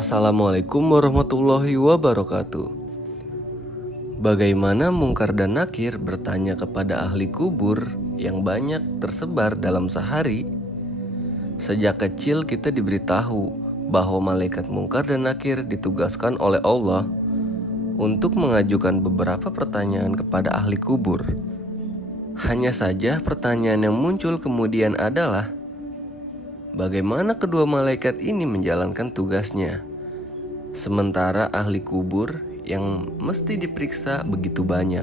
Assalamualaikum warahmatullahi wabarakatuh. Bagaimana Mungkar dan Nakir bertanya kepada ahli kubur yang banyak tersebar dalam sehari? Sejak kecil kita diberitahu bahwa malaikat Mungkar dan Nakir ditugaskan oleh Allah untuk mengajukan beberapa pertanyaan kepada ahli kubur. Hanya saja pertanyaan yang muncul kemudian adalah, bagaimana kedua malaikat ini menjalankan tugasnya? Sementara ahli kubur yang mesti diperiksa begitu banyak.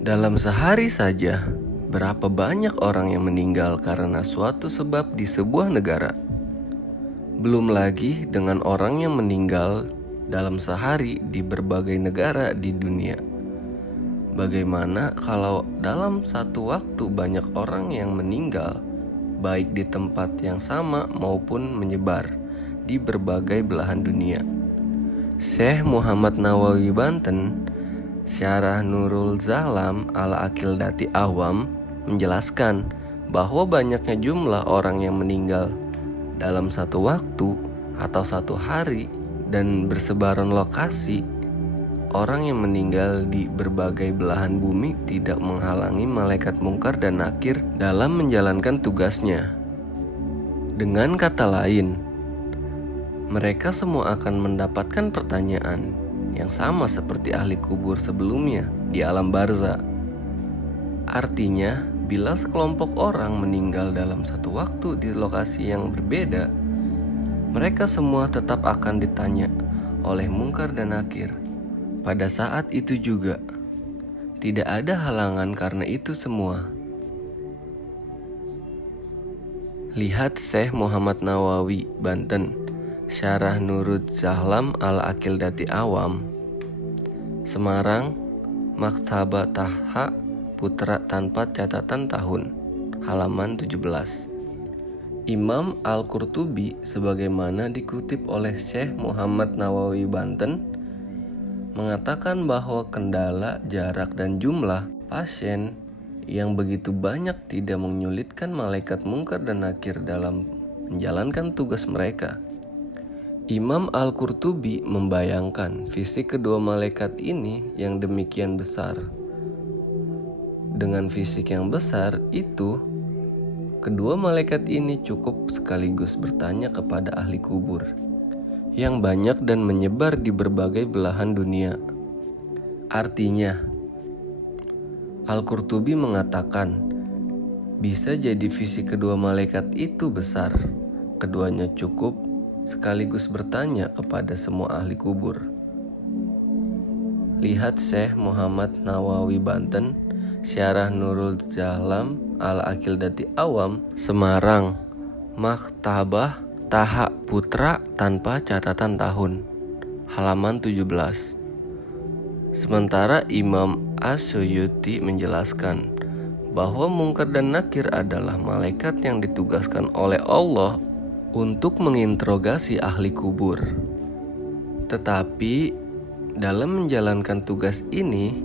Dalam sehari saja, berapa banyak orang yang meninggal karena suatu sebab di sebuah negara. Belum lagi dengan orang yang meninggal dalam sehari di berbagai negara di dunia. Bagaimana kalau dalam satu waktu banyak orang yang meninggal, baik di tempat yang sama maupun menyebar di berbagai belahan dunia? Syekh Muhammad Nawawi Banten, Syarah Nurul Zahlam Al-Aqidati Awam menjelaskan bahwa banyaknya jumlah orang yang meninggal dalam satu waktu atau satu hari dan bersebaran lokasi orang yang meninggal di berbagai belahan bumi tidak menghalangi malaikat Mungkar dan Nakir dalam menjalankan tugasnya. Dengan kata lain, mereka semua akan mendapatkan pertanyaan yang sama seperti ahli kubur sebelumnya di alam barzah. Artinya, bila sekelompok orang meninggal dalam satu waktu di lokasi yang berbeda, mereka semua tetap akan ditanya oleh Mungkar dan Nakir. Pada saat itu juga, tidak ada halangan karena itu semua. Lihat Syekh Muhammad Nawawi Banten, Syarah Nurul Zahlam Al-Aqidati Awam, Semarang, Maktabat Taha Putra tanpa catatan tahun, halaman 17. Imam Al-Qurtubi sebagaimana dikutip oleh Syekh Muhammad Nawawi Banten mengatakan bahwa kendala jarak dan jumlah pasien yang begitu banyak tidak menyulitkan malaikat Mungkar dan Nakir dalam menjalankan tugas mereka. Imam Al-Qurtubi membayangkan fisik kedua malaikat ini yang demikian besar. Dengan fisik yang besar itu, kedua malaikat ini cukup sekaligus bertanya kepada ahli kubur yang banyak dan menyebar di berbagai belahan dunia. Artinya, Al-Qurtubi mengatakan, bisa jadi fisik kedua malaikat itu besar. Keduanya cukup sekaligus bertanya kepada semua ahli kubur. Lihat Syekh Muhammad Nawawi Banten, Syarah Nurul Zahlam Al-Aqidati Awam, Semarang, Maktabah Taha Putra tanpa catatan tahun, halaman 17. Sementara Imam As-Suyuti menjelaskan bahwa Mungkar dan Nakir adalah malaikat yang ditugaskan oleh Allah untuk menginterogasi ahli kubur. Tetapi dalam menjalankan tugas ini,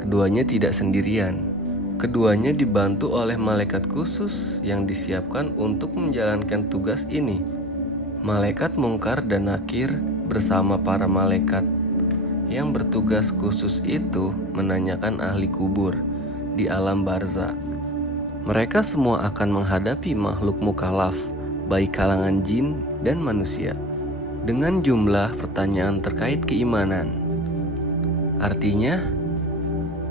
keduanya tidak sendirian. Keduanya dibantu oleh malaikat khusus yang disiapkan untuk menjalankan tugas ini. Malaikat Mungkar dan Nakir bersama para malaikat yang bertugas khusus itu menanyakan ahli kubur di alam barzah. Mereka semua akan menghadapi makhluk mukallaf, baik kalangan jin dan manusia, dengan jumlah pertanyaan terkait keimanan. Artinya,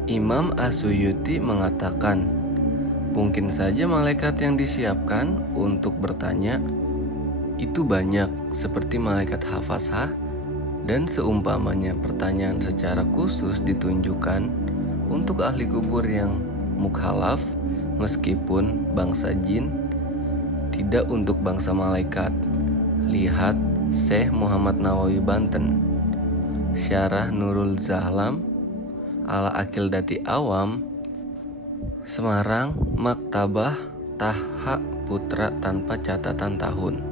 Imam As-Suyuti mengatakan, mungkin saja malaikat yang disiapkan untuk bertanya itu banyak, seperti malaikat hafazah, dan seumpamanya pertanyaan secara khusus ditunjukkan untuk ahli kubur yang mukallaf, meskipun bangsa jin, tidak untuk bangsa malaikat. Lihat Syekh Muhammad Nawawi Banten, Syarah Nurul Zahlam Al-Aqidati Awam, Semarang, Maktabah Taha Putra tanpa catatan tahun,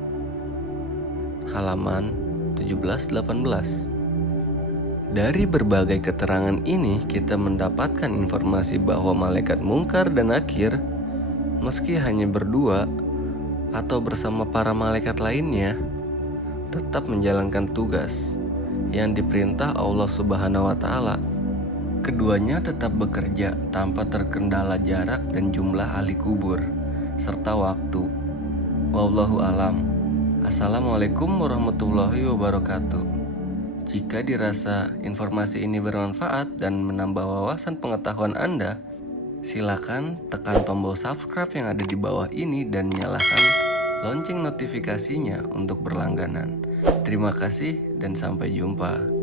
halaman 17-18. Dari berbagai keterangan ini kita mendapatkan informasi bahwa malaikat Mungkar dan Nakir meski hanya berdua atau bersama para malaikat lainnya, tetap menjalankan tugas yang diperintah Allah Subhanahu wa Ta'ala. Keduanya tetap bekerja tanpa terkendala jarak dan jumlah ahli kubur serta waktu. Wallahu alam. Assalamualaikum warahmatullahi wabarakatuh. Jika dirasa informasi ini bermanfaat dan menambah wawasan pengetahuan Anda, silakan tekan tombol subscribe yang ada di bawah ini dan nyalakan lonceng notifikasinya untuk berlangganan. Terima kasih dan sampai jumpa.